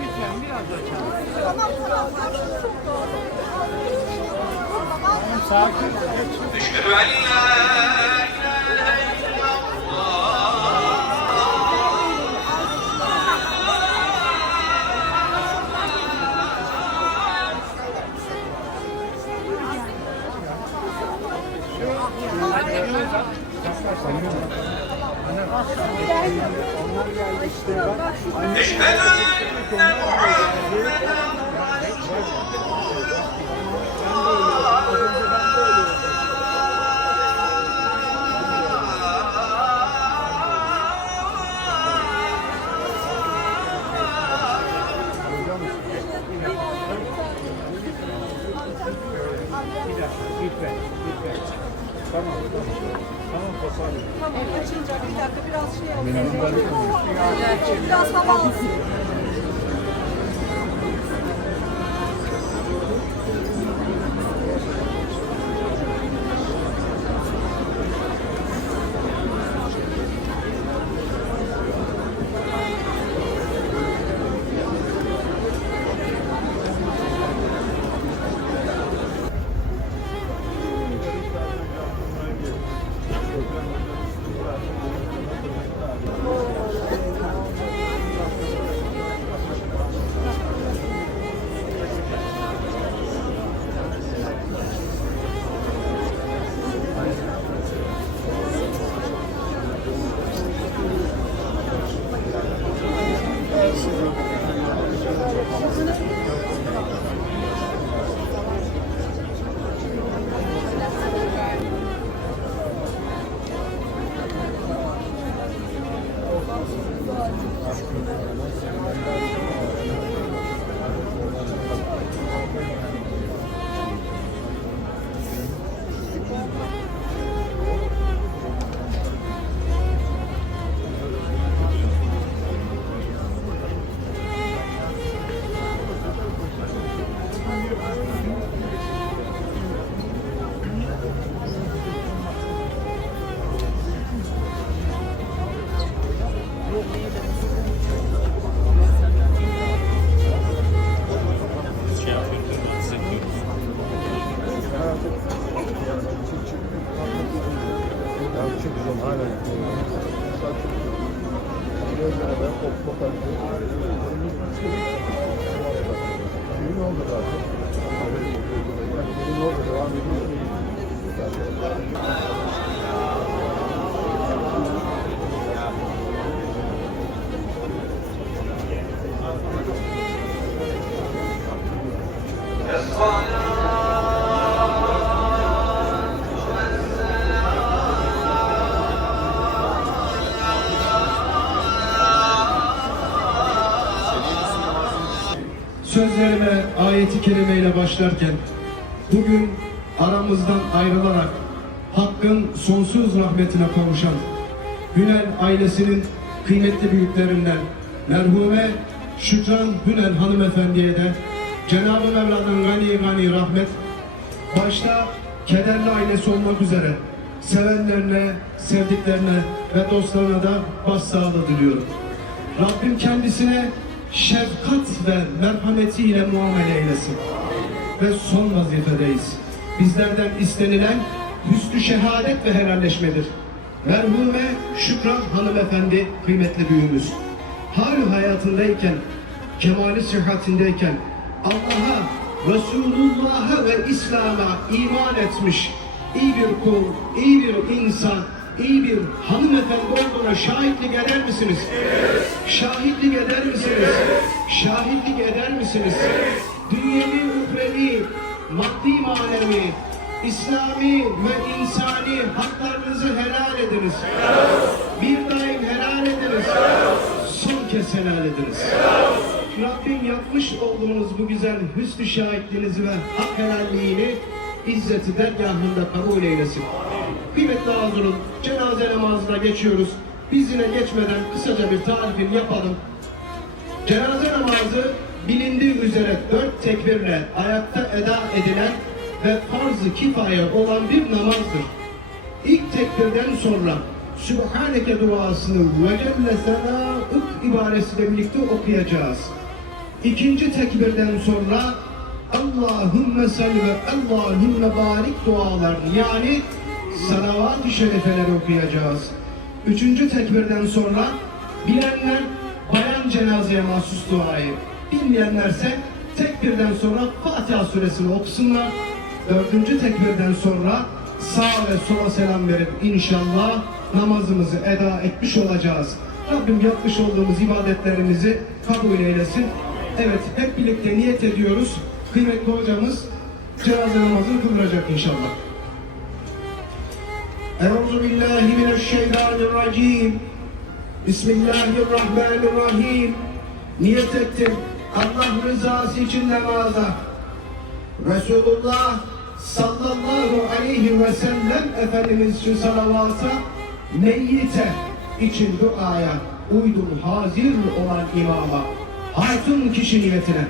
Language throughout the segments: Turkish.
Lütfen biraz Eşhedü enne Muhammeden biraz hava alsın. Sözlerime ayeti kerimeyle başlarken bugün aramızdan ayrılarak Hakk'ın sonsuz rahmetine kavuşan Hünel ailesinin kıymetli büyüklerinden merhume Şükran Hünel hanımefendiye de Cenab-ı Mevla'dan gani gani rahmet başta kederli ailesi olmak üzere sevenlerine, sevdiklerine ve dostlarına da başsağlığı diliyorum. Rabbim kendisine şefkat ve merhametiyle muamele eylesin. Ve son vazifedeyiz. Bizlerden istenilen hüsnü şehadet ve helalleşmedir. Merhume Şükran hanımefendi kıymetli büyüğümüz. Hal hayatındayken, kemali sıhhatindeyken Allah'a Resulullah'a ve İslam'a iman etmiş iyi bir kul, iyi bir insan, iyi bir hanımefendi olduğuna şahitlik eder misiniz? Şahitlik eder misiniz? Şahitlik eder misiniz? Dünyevi, uhrevi, maddi manevi, İslami ve insani haklarınızı helal ediniz. Bir daim helal ediniz. Son kez helal ediniz. Rabbim yapmış olduğunuz bu güzel hüsnü şahitliğinizi ve hak helalliğini izzeti dergahında kabul eylesin. Kıymetli Hazırın, cenaze namazına geçiyoruz. Biz yine geçmeden kısaca bir tarifini yapalım. Cenaze namazı bilindiği üzere dört tekbirle ayakta eda edilen ve farz-ı kifaye olan bir namazdır. İlk tekbirden sonra Sübhaneke duasını ve Celle Senâ'ık ibaresiyle birlikte okuyacağız. İkinci tekbirden sonra Allahümme salli ve Allahümme barik dualarını yani salavat-ı şerifeleri okuyacağız. Üçüncü tekbirden sonra bilenler bayan cenazeye mahsus duayı, bilmeyenlerse tekbirden sonra Fatiha suresini okusunlar. Dördüncü tekbirden sonra sağ ve sola selam verip inşallah namazımızı eda etmiş olacağız. Rabbim yapmış olduğumuz ibadetlerimizi kabul eylesin. Evet hep birlikte niyet ediyoruz. Kıymetli hocamız cenaze namazını kıldıracak inşallah. Euzu billahi mineşşeytanirracim. Bismillahirrahmanirrahim. Niyet ettim Allah rızası için namaza. Resulullah sallallahu aleyhi ve sellem Efendimiz için salavata, meyyite için duaya, uydum hazir olan imama, hatun kişi niyetine.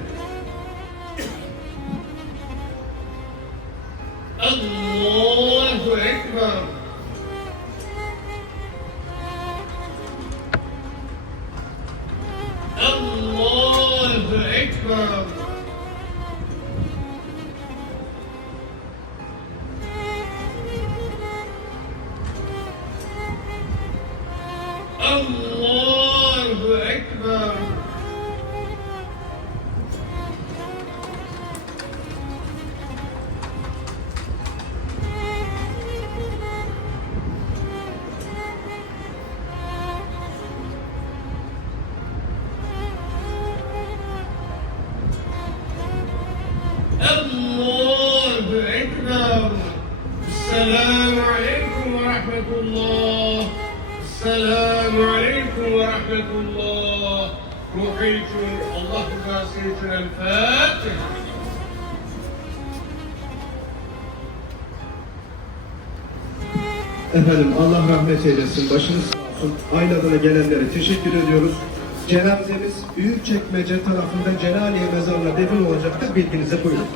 Esselamu Aleyküm ve Rahmetullah. Ruhu için, Allah rızası. Efendim Allah rahmet eylesin, başınız sağ olsun. Aynı adına gelenlere teşekkür ediyoruz. Cenazemiz Büyükçekmece tarafında Celaliye mezarına defin olacak da bilginize buyurun.